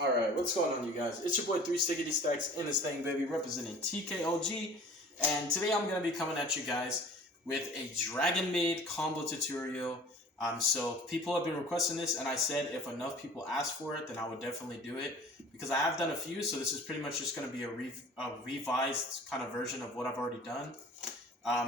Alright, what's going on, you guys? It's your boy 3 Stickity Stacks in this thing, baby, representing TKOG. And today I'm going to be coming at you guys with a DRAGONMAID combo tutorial. So people have been requesting this, and I said if enough people ask for it, then I would definitely do it. Because I have done a few, so this is pretty much just going to be a revised kind of version of what I've already done.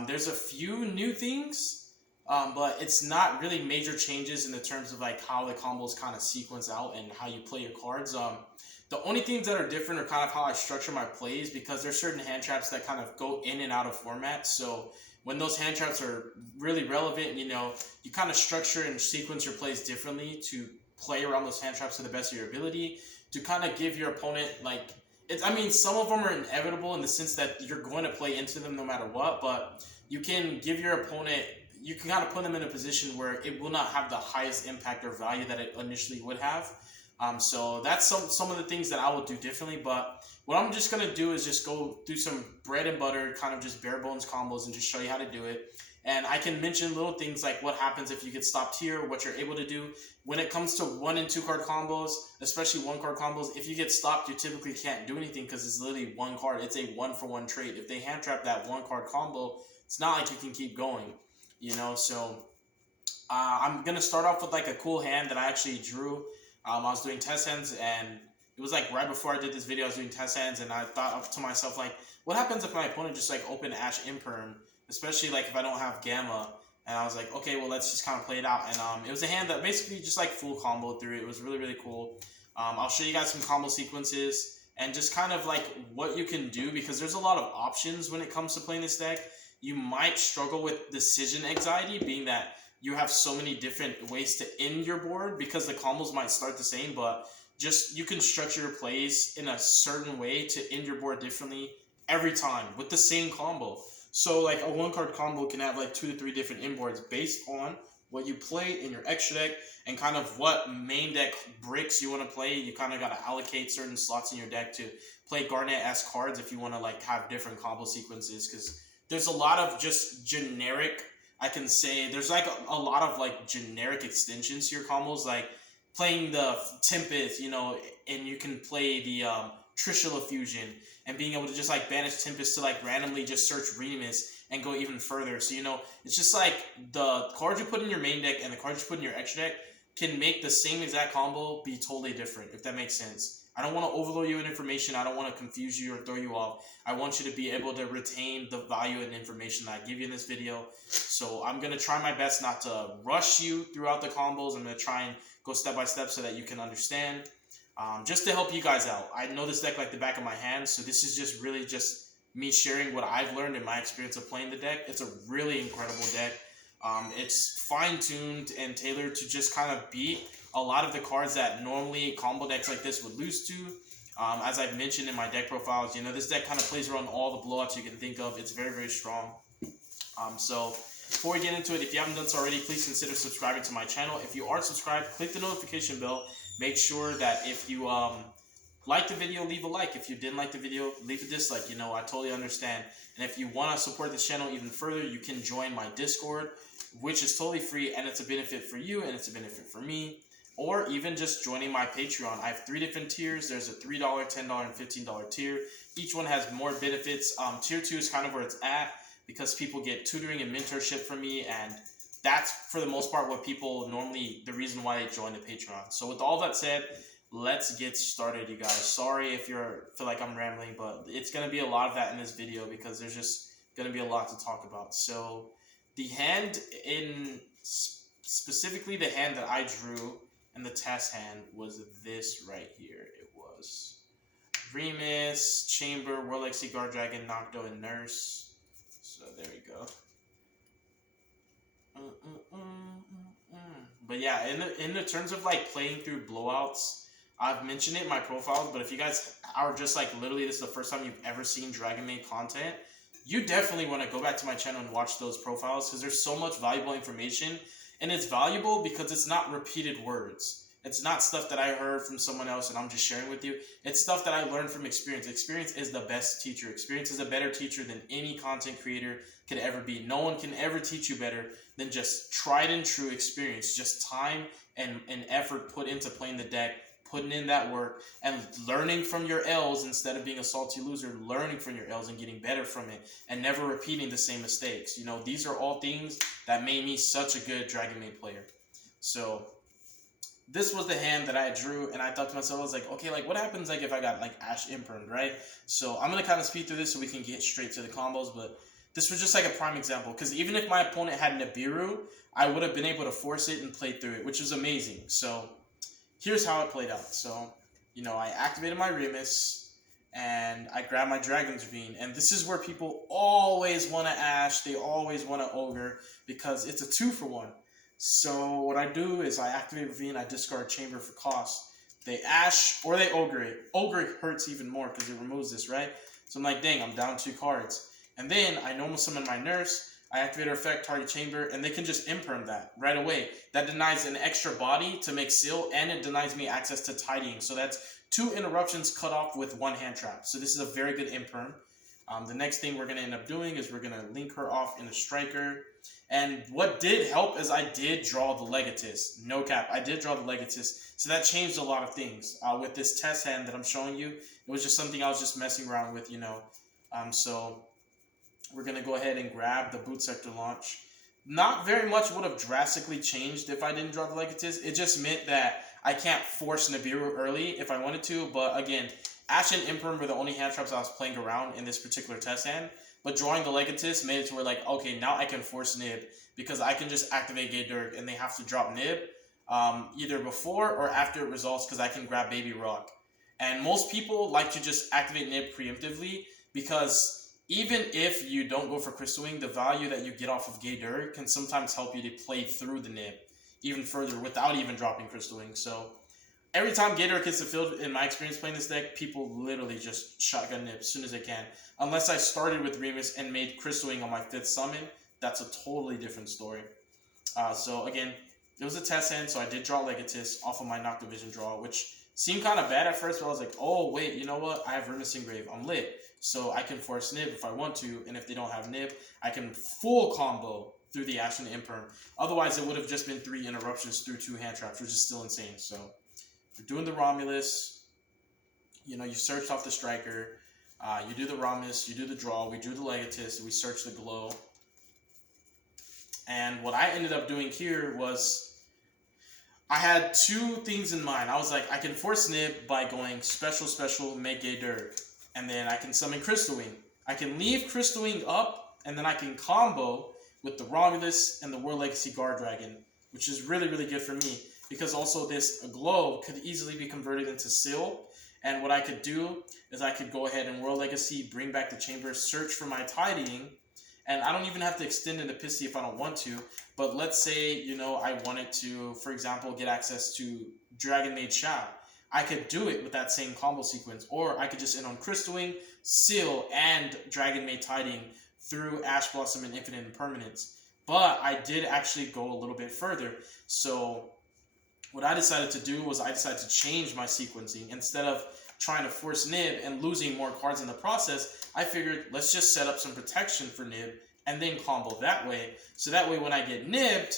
There's a few new things, but it's not really major changes in the terms of like how the combos kind of sequence out and how you play your cards. The only things that are different are kind of how I structure my plays, because there's certain hand traps that kind of go in and out of format. So when those hand traps are really relevant, you kind of structure and sequence your plays differently to play around those hand traps to the best of your ability, to kind of give your opponent like some of them are inevitable in the sense that you're going to play into them no matter what, but you can give your opponent, you can kind of put them in a position where it will not have the highest impact or value that it initially would have. So that's some of the things that I will do differently, but what I'm just going to do is just go through some bread and butter, kind of just bare bones combos and just show you how to do it. And I can mention little things like what happens if you get stopped here, what you're able to do. When it comes to 1 and 2 card combos, especially 1 card combos, if you get stopped, you typically can't do anything because it's literally 1 card. It's a 1-for-1 trade. If they hand trap that 1 card combo, it's not like you can keep going, So I'm going to start off with like a cool hand that I actually drew. I was doing test hands, and it was like right before I did this video, I was doing test hands, and I thought to myself, like, what happens if my opponent just like open Ash Imperm? Especially like if I don't have Gamma. And I was like, okay, well, let's just kind of play it out. And it was a hand that basically just like full combo through it. It was really, really cool. I'll show you guys some combo sequences and just kind of like what you can do, because there's a lot of options when it comes to playing this deck. You might struggle with decision anxiety, being that you have so many different ways to end your board, because the combos might start the same, but just you can structure your plays in a certain way to end your board differently every time with the same combo. So like a 1 card combo can have like 2 to 3 different inboards based on what you play in your extra deck and kind of what main deck bricks you want to play. You kind of got to allocate certain slots in your deck to play Garnet-esque cards if you want to like have different combo sequences, because there's a lot of just generic, I can say, there's like a lot of like generic extensions to your combos, like playing the Tempest, and you can play the Trishula Fusion, and being able to just like banish Tempest to like randomly just search Remus and go even further. So it's just like the cards you put in your main deck and the cards you put in your extra deck can make the same exact combo be totally different, if that makes sense. I don't want to overload you with information. I don't want to confuse you or throw you off. I want you to be able to retain the value and information that I give you in this video. So I'm going to try my best not to rush you throughout the combos. I'm going to try and go step by step so that you can understand. Just to help you guys out. I know this deck like the back of my hand, so this is just really just me sharing what I've learned in my experience of playing the deck. It's a really incredible deck. It's fine-tuned and tailored to just kind of beat a lot of the cards that normally combo decks like this would lose to. As I've mentioned in my deck profiles, this deck kind of plays around all the blowouts you can think of. It's very, very strong. So before we get into it, if you haven't done so already, please consider subscribing to my channel. If you are subscribed, click the notification bell. Make sure that if you like the video, leave a like. If you didn't like the video, leave a dislike. I totally understand. And if you want to support this channel even further, you can join my Discord, which is totally free, and it's a benefit for you, and it's a benefit for me. Or even just joining my Patreon. I have 3 different tiers. There's a $3, $10, and $15 tier. Each one has more benefits. Tier 2 is kind of where it's at, because people get tutoring and mentorship from me, and that's for the most part what people normally, the reason why they join the Patreon. So with all that said, let's get started, you guys. Sorry if you feel like I'm rambling, but it's going to be a lot of that in this video, because there's just going to be a lot to talk about. So the hand specifically the hand that I drew in the test hand was this right here. It was Remus, Chamber, Warlexy, Guard Dragon, Nocto, and Nurse. So there we go. But yeah, in the terms of like playing through blowouts, I've mentioned it in my profiles, but if you guys are just like literally this is the first time you've ever seen DRAGONMAID content, you definitely want to go back to my channel and watch those profiles, because there's so much valuable information. And it's valuable because it's not repeated words. It's not stuff that I heard from someone else and I'm just sharing with you. It's stuff that I learned from experience. Experience is the best teacher. Experience is a better teacher than any content creator could ever be. No one can ever teach you better than just tried and true experience. Just time and effort put into playing the deck putting in that work and learning from your L's instead of being a salty loser, learning from your L's and getting better from it and never repeating the same mistakes. You know, these are all things that made me such a good Dragon Maid player. So this was the hand that I drew, and I thought to myself, I was like, okay, like what happens like if I got like Ash Impermed, right? So I'm gonna kind of speed through this so we can get straight to the combos, but this was just like a prime example, because even if my opponent had Nibiru, I would have been able to force it and play through it, which is amazing. So here's how it played out. So, you know, I activated my Remus, and I grabbed my Dragon's Ravine, and this is where people always want to Ash, they always want to Ogre, because it's a 2-for-1. So what I do is I activate Ravine, I discard Chamber for cost. They Ash or they Ogre it. Ogre hurts even more because it removes this, right? So I'm like, dang, I'm down 2 cards. And then I normal summon my Nurse, I activate her effect, target Chamber, and they can just Imperm that right away. That denies an extra body to make Seal, and it denies me access to Tidying. So that's 2 interruptions cut off with 1 hand trap. So this is a very good Imperm. The next thing we're going to end up doing is we're going to link her off in a Striker. And what did help is I did draw the Legatus. No cap, I did draw the Legatus. So that changed a lot of things. With this test hand that I'm showing you, it was just something I was just messing around with, you know. So we're going to go ahead and grab the Boot Sector launch. Not very much would have drastically changed if I didn't draw the Legatus. It just meant that I can't force Nibiru early if I wanted to. But again, Ash and Imperm were the only hand traps I was playing around in this particular test hand. But drawing the Legatus made it to where, like, okay, now I can force Nib because I can just activate Gay Dirk and they have to drop Nib either before or after it resolves because I can grab Baby Rock. And most people like to just activate Nib preemptively because even if you don't go for Crystal Wing, the value that you get off of Gay Dirk can sometimes help you to play through the Nib even further without even dropping Crystal Wing. So every time Gay Dirk hits the field, in my experience playing this deck, people literally just shotgun Nib as soon as they can. Unless I started with Remus and made Crystal Wing on my 5th summon, that's a totally different story. So again, it was a test hand, so I did draw Legatus off of my Noctovision draw, which seemed kind of bad at first, but I was like, oh wait, you know what? I have Remus Engrave, I'm lit. So I can force Nib if I want to, and if they don't have Nib, I can full combo through the Ash and Imperm. Otherwise, it would have just been 3 interruptions through 2 hand traps, which is still insane. So we're doing the Romulus. You know, you searched off the Striker. You do the Romulus, you do the draw, we drew the Legatus, we searched the Glow. And what I ended up doing here was I had 2 things in mind. I was like, I can force Nib by going special, make Gay Dirk. And then I can summon Crystal Wing. I can leave Crystal Wing up, and then I can combo with the Romulus and the World Legacy Guard Dragon, which is really, really good for me. Because also this Glow could easily be converted into Seal. And what I could do is I could go ahead and World Legacy, bring back the Chamber, search for my Tidying. And I don't even have to extend into Pissy if I don't want to. But let's say, you know, I wanted to, for example, get access to Dragon Maid Shao. I could do it with that same combo sequence. Or I could just end on Crystal Wing, Seal, and Dragon Maid Tidying through Ash Blossom and Infinite Impermanence. But I did actually go a little bit further. So what I decided to do was I decided to change my sequencing. Instead of trying to force Nib and losing more cards in the process, I figured let's just set up some protection for Nib and then combo that way. So that way when I get nibbed,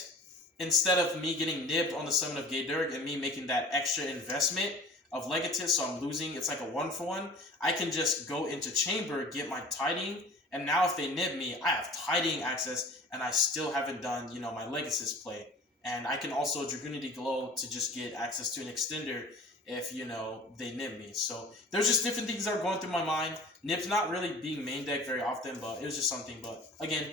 instead of me getting nibbed on the summon of Gay Dirk and me making that extra investment of Legatus, so I'm losing, it's like a 1-for-1, I can just go into Chamber, get my Tidying, and now if they nib me, I have Tidying access, and I still haven't done, you know, my Legatus play. And I can also Dragoonity Glow to just get access to an extender if, you know, they nib me. So there's just different things that are going through my mind. Nib's not really being main deck very often, but it was just something. But again,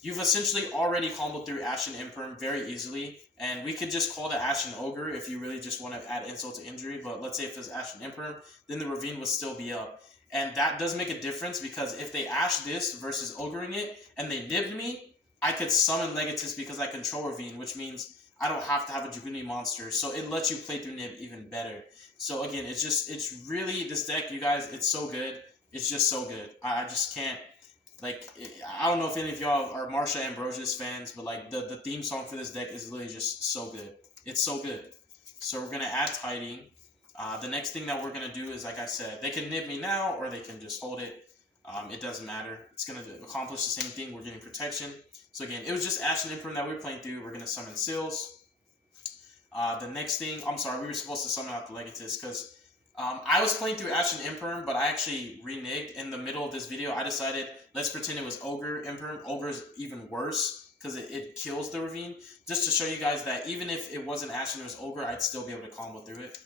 you've essentially already comboed through Ash and Imperm very easily. And we could just call the Ash and Ogre if you really just want to add insult to injury. But let's say if it's Ash and Imperm, then the Ravine would still be up. And that does make a difference because if they Ash this versus Ogreing it and they nibbed me, I could summon Legatus because I control Ravine, which means I don't have to have a Dragoonity monster. So it lets you play through Nib even better. So again, it's really, this deck, you guys, it's so good. It's just so good. I just can't, like, I don't know if any of y'all are Marsha Ambrosius fans, but like the theme song for this deck is literally just so good. It's so good. So we're going to add Tidying. The next thing that we're going to do is, like I said, they can nib me now or they can just hold it. It doesn't matter. It's going to accomplish the same thing. We're getting protection. So again, it was just Ash and Imperm that we were playing through. We're going to summon Seals. The next thing, I'm sorry, we were supposed to summon out the Legatus because I was playing through Ashen Imperm, but I actually reneged in the middle of this video. I decided, let's pretend it was Ogre Imperm. Ogre's even worse because it kills the Ravine. Just to show you guys that even if it wasn't Ashen, it was Ogre, I'd still be able to combo through it.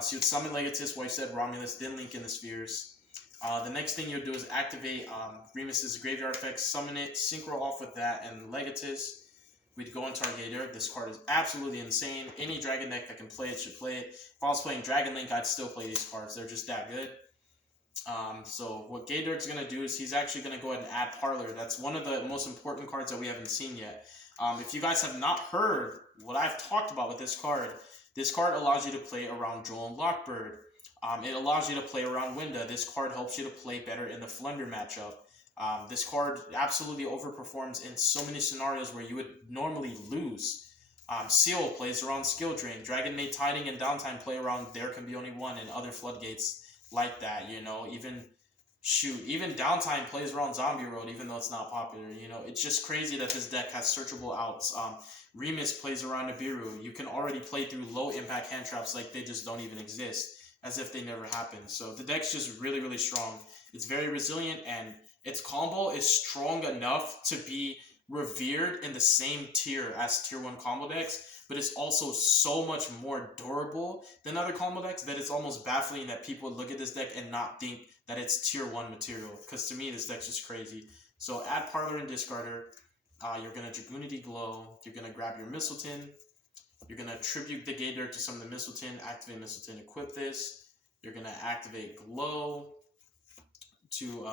So you would summon Legatus, what you said, Romulus, then link in the spheres. The next thing you'll do is activate Remus's graveyard effect, summon it, synchro off with that, and Legatus. We'd go into our Gator. This card is absolutely insane. Any Dragon deck that can play it should play it. If I was playing Dragon Link, I'd still play these cards. They're just that good. So what Gator's going to do is he's actually going to go ahead and add Parlor. That's one of the most important cards that we haven't seen yet. If you guys have not heard what I've talked about with this card allows you to play around Droll and Lockbird. It allows you to play around Winda. This card helps you to play better in the Flunder matchup. This card absolutely overperforms in so many scenarios where you would normally lose. Seal plays around Skill Drain. Dragonmaid Tiding and Downtime play around There Can Be Only One and other floodgates like that, you know. Even Downtime plays around Zombie Road, even though it's not popular, you know. It's just crazy that this deck has searchable outs. Remus plays around Nibiru. You can already play through low impact hand traps like they just don't even exist, as if they never happened. So the deck's just really, really strong. It's very resilient, and its combo is strong enough to be revered in the same tier as tier 1 combo decks, but it's also so much more durable than other combo decks that it's almost baffling that people would look at this deck and not think that it's tier 1 material, because to me this deck's just crazy. So add Parlor and Discarder. You're going to Dragoonity Glow. You're going to grab your Mistleton. You're going to tribute the Gator to summon the Mistleton, activate Mistleton, equip this. You're going to activate Glow to,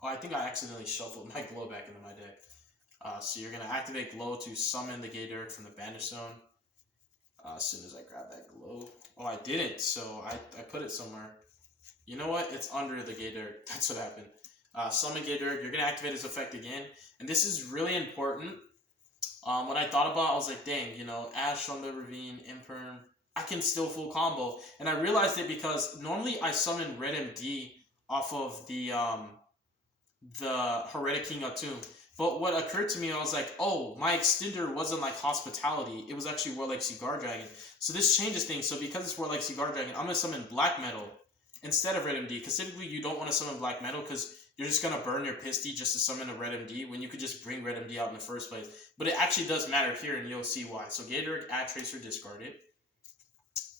I think I accidentally shuffled my Glow back into my deck. So you're going to activate Glow to summon the Gator from the Banish Zone. As soon as I grab that Glow. Oh, I didn't, so I put it somewhere. You know what? It's under the Gator. That's what happened. Summon Gator. You're going to activate his effect again. And this is really important. When I thought about it, I was like, dang, you know, Ash on the Ravine, Imperm, I can still full combo. And I realized it because normally I summon Red MD off of the Heretic King Atum. But what occurred to me, I was like, oh, my extender wasn't like Hospitality. It was actually Warlike Cigar Dragon. So this changes things. So because it's Warlike Cigar Dragon, I'm going to summon Black Metal instead of Red MD. Because typically you don't want to summon Black Metal because you're just going to burn your Pisty just to summon a Red MD when you could just bring Red MD out in the first place. But it actually does matter here, and you'll see why. So Gator, add Tracer, discard it.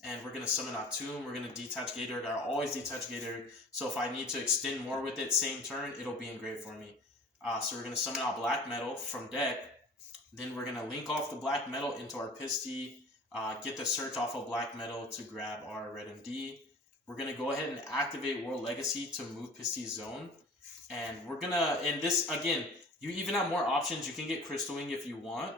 And we're going to summon Atum. We're going to detach Gator. I always detach Gator. So if I need to extend more with it, same turn, it'll be engraved for me. So we're going to summon out Black Metal from deck. Then we're going to link off the Black Metal into our Pisty. Get the search off of Black Metal to grab our Red MD. We're going to go ahead and activate World Legacy to move Pisty's zone. And we're going to, and this, again, you even have more options. You can get Crystal Wing if you want,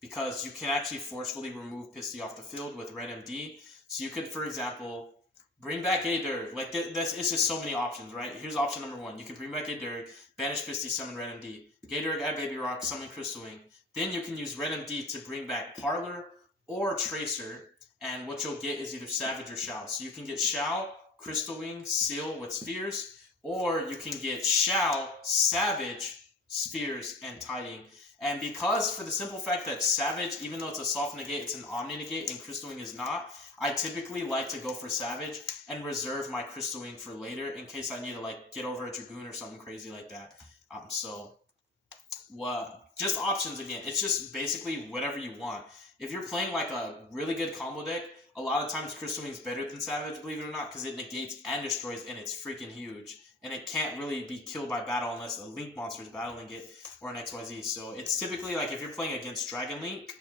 because you can actually forcefully remove Pisty off the field with Red MD. So you could, for example, bring back Gator. Like, it's just so many options, right? Here's option number 1. You can bring back Gator, banish Pisty, summon Red MD. Gator, add Baby Rock, summon Crystal Wing. Then you can use Red MD to bring back Parlor or Tracer. And what you'll get is either Savage or Shao. So you can get Shao, Crystal Wing, Seal with Spheres. Or you can get Shao, Savage, Spheres, and Tiding. And because, for the simple fact that Savage, even though it's a soft negate, it's an Omni negate, and Crystal Wing is not, I typically like to go for Savage and reserve my Crystal Wing for later in case I need to like get over a Dragoon or something crazy like that. Just options again. It's just basically whatever you want. If you're playing like a really good combo deck, a lot of times Crystal Wing's better than Savage, believe it or not, because it negates and destroys, and it's freaking huge. And it can't really be killed by battle unless a Link monster is battling it or an XYZ. So it's typically like if you're playing against Dragon Link,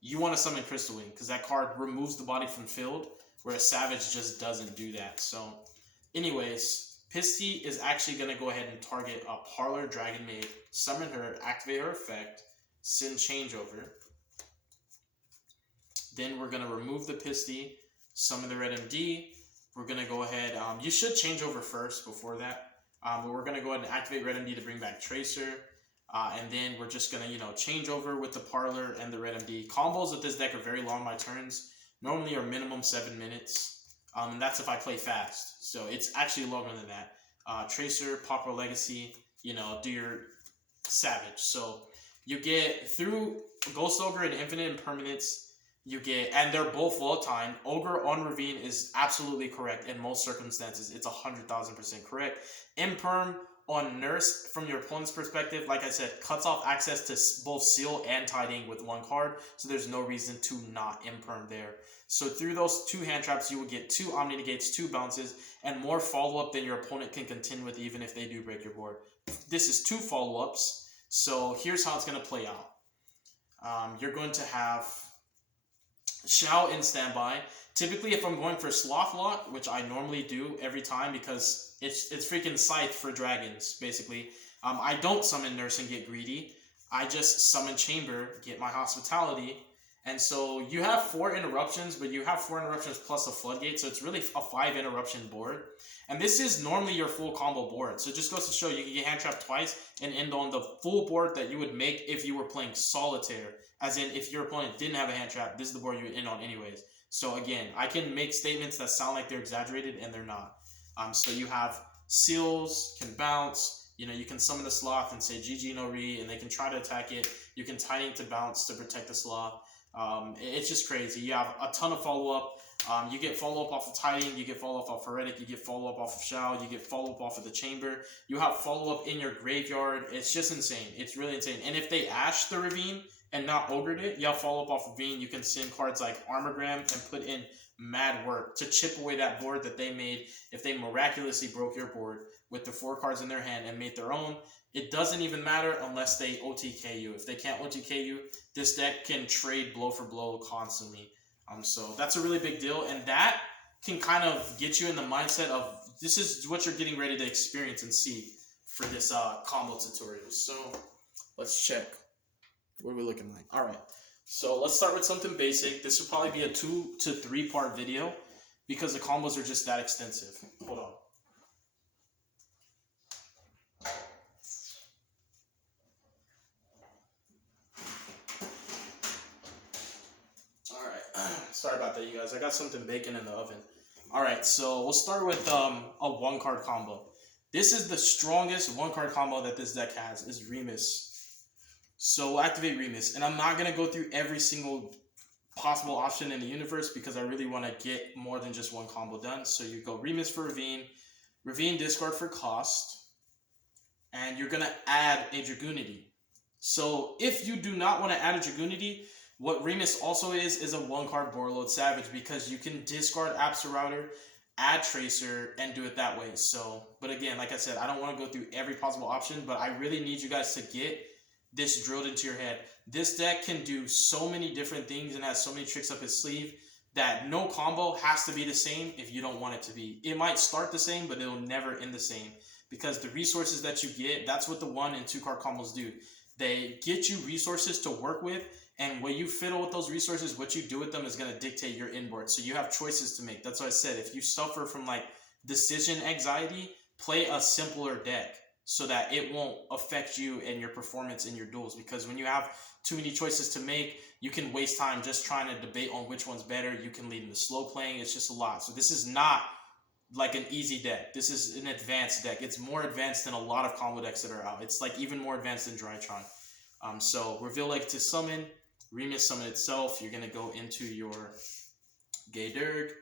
you want to summon Crystal Wing because that card removes the body from field, whereas Savage just doesn't do that. So anyways, Pisty is actually going to go ahead and target a Parlor Dragonmaid, summon her, activate her effect, send changeover. Then we're going to remove the Pisty, summon the Red MD. We're going to go ahead, you should change over first before that. But we're going to go ahead and activate Red MD to bring back Tracer. And then we're just going to, change over with the Parlor and the Red MD. Combos with this deck are very long. My turns normally are minimum 7 minutes. And that's if I play fast. So it's actually longer than that. Tracer, Pauper Legacy, do your Savage. So you get, through Ghost Ogre and Infinite Impermanence, You get, and they're both well timed. Ogre on Ravine is absolutely correct in most circumstances. It's 100,000% correct. Imperm on Nurse, from your opponent's perspective, like I said, cuts off access to both Seal and Tiding with one card, so there's no reason to not Imperm there. So through those two hand traps, you will get 2 Omni Negates, 2 bounces, and more follow-up than your opponent can contend with even if they do break your board. This is 2 follow-ups, so here's how it's going to play out. You're going to have Shao in standby. Typically, if I'm going for Sloth Lock, which I normally do every time because it's freaking Scythe for dragons, basically. I don't summon Nurse and get greedy. I just summon Chamber, get my Hospitality. And so you have 4 interruptions, but you have 4 interruptions plus a Floodgate, so it's really a 5 interruption board. And this is normally your full combo board. So it just goes to show you can get hand trapped twice and end on the full board that you would make if you were playing Solitaire. As in, if your opponent didn't have a hand trap, this is the board you would end on anyways. So again, I can make statements that sound like they're exaggerated, and they're not. So you have Seals, can bounce. You know, you can summon the Sloth and say GG no re, and they can try to attack it. You can Tiding to bounce to protect the Sloth. It's just crazy. You have a ton of follow-up. You get follow-up off of Tiding, you get follow-up off of Heretic, you get follow-up off of Shao, you get follow-up off of the Chamber. You have follow-up in your graveyard. It's just insane. It's really insane. And if they Ash the Ravine and not Ogred it, you have follow-up off of Ravine. You can send cards like Armogram and put in mad work to chip away that board that they made if they miraculously broke your board with the 4 cards in their hand and made their own. It doesn't even matter unless they OTK you. If they can't OTK you, this deck can trade blow for blow constantly. So that's a really big deal, and that can kind of get you in the mindset of this is what you're getting ready to experience and see for this combo tutorial. So let's check. What are we looking like? All right. So let's start with something basic. This will probably be a 2 to 3 part video because the combos are just that extensive. Hold on. Sorry about that, you guys. I got something baking in the oven. Alright, so we'll start with a 1-card combo. This is the strongest 1-card combo that this deck has, is Remus. So we'll activate Remus. And I'm not going to go through every single possible option in the universe because I really want to get more than just one combo done. So you go Remus for Ravine, Ravine discard for cost, and you're going to add a Dragoonity. So if you do not want to add a Dragoonity, what Remus also is a 1-card Boarload Savage because you can discard Absolouter, add Tracer, and do it that way. So, but again, like I said, I don't want to go through every possible option, but I really need you guys to get this drilled into your head. This deck can do so many different things and has so many tricks up its sleeve that no combo has to be the same if you don't want it to be. It might start the same, but it'll never end the same because the resources that you get, that's what the 1- and 2-card combos do. They get you resources to work with, and when you fiddle with those resources, what you do with them is going to dictate your inboard. So you have choices to make. That's why I said, if you suffer from like decision anxiety, play a simpler deck so that it won't affect you and your performance in your duels. Because when you have too many choices to make, you can waste time just trying to debate on which one's better. You can lead into slow playing. It's just a lot. So this is not like an easy deck. This is an advanced deck. It's more advanced than a lot of combo decks that are out. It's like even more advanced than Drytron. So reveal like to summon. Remus summon itself. You're going to go into your Gay Durg.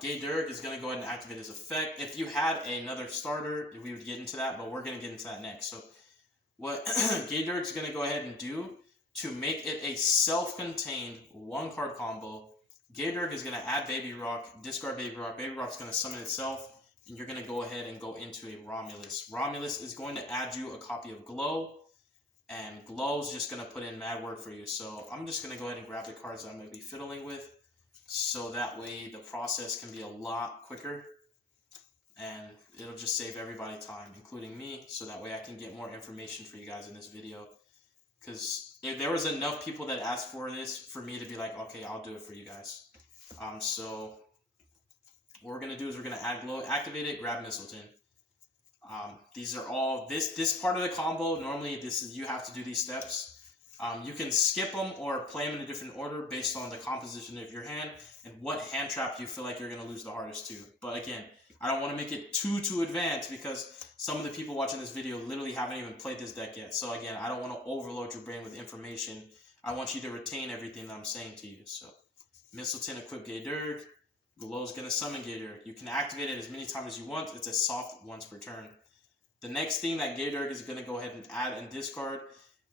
Gay Durg is going to go ahead and activate his effect. If you had another starter, we would get into that, but we're going to get into that next. So what Gay Durg is going to go ahead and do to make it a self-contained 1-card combo, Gay Durg is going to add Baby Rock, discard Baby Rock. Baby Rock is going to summon itself, and you're going to go ahead and go into a Romulus. Romulus is going to add you a copy of Glow. And Glow's just going to put in mad work for you. So I'm just going to go ahead and grab the cards I'm going to be fiddling with. So that way the process can be a lot quicker. And it'll just save everybody time, including me. So that way I can get more information for you guys in this video. Because if there was enough people that asked for this, for me to be like, okay, I'll do it for you guys. So what we're going to do is we're going to add Glow, activate it, grab Mistleton. These are all this part of the combo. Normally, you have to do these steps. You can skip them or play them in a different order based on the composition of your hand and what hand trap you feel like you're going to lose the hardest to. But again, I don't want to make it too advanced because some of the people watching this video literally haven't even played this deck yet. So again, I don't want to overload your brain with information I want you to retain everything that I'm saying to you. So, Mistleton equip Gayderg. Glow's gonna summon Gayderg. You can activate it as many times as you want. It's a soft once per turn. The next thing that Gayderg is gonna go ahead and add and discard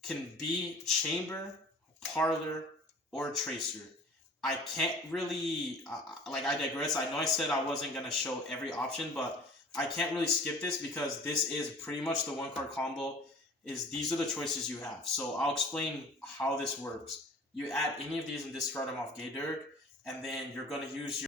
can be Chamber, Parlor, or Tracer. I can't really, I digress. I know I said I wasn't gonna show every option, but I can't really skip this because this is pretty much the one card combo. These are the choices you have. So I'll explain how this works. You add any of these and discard them off Gayderg, and then you're gonna use your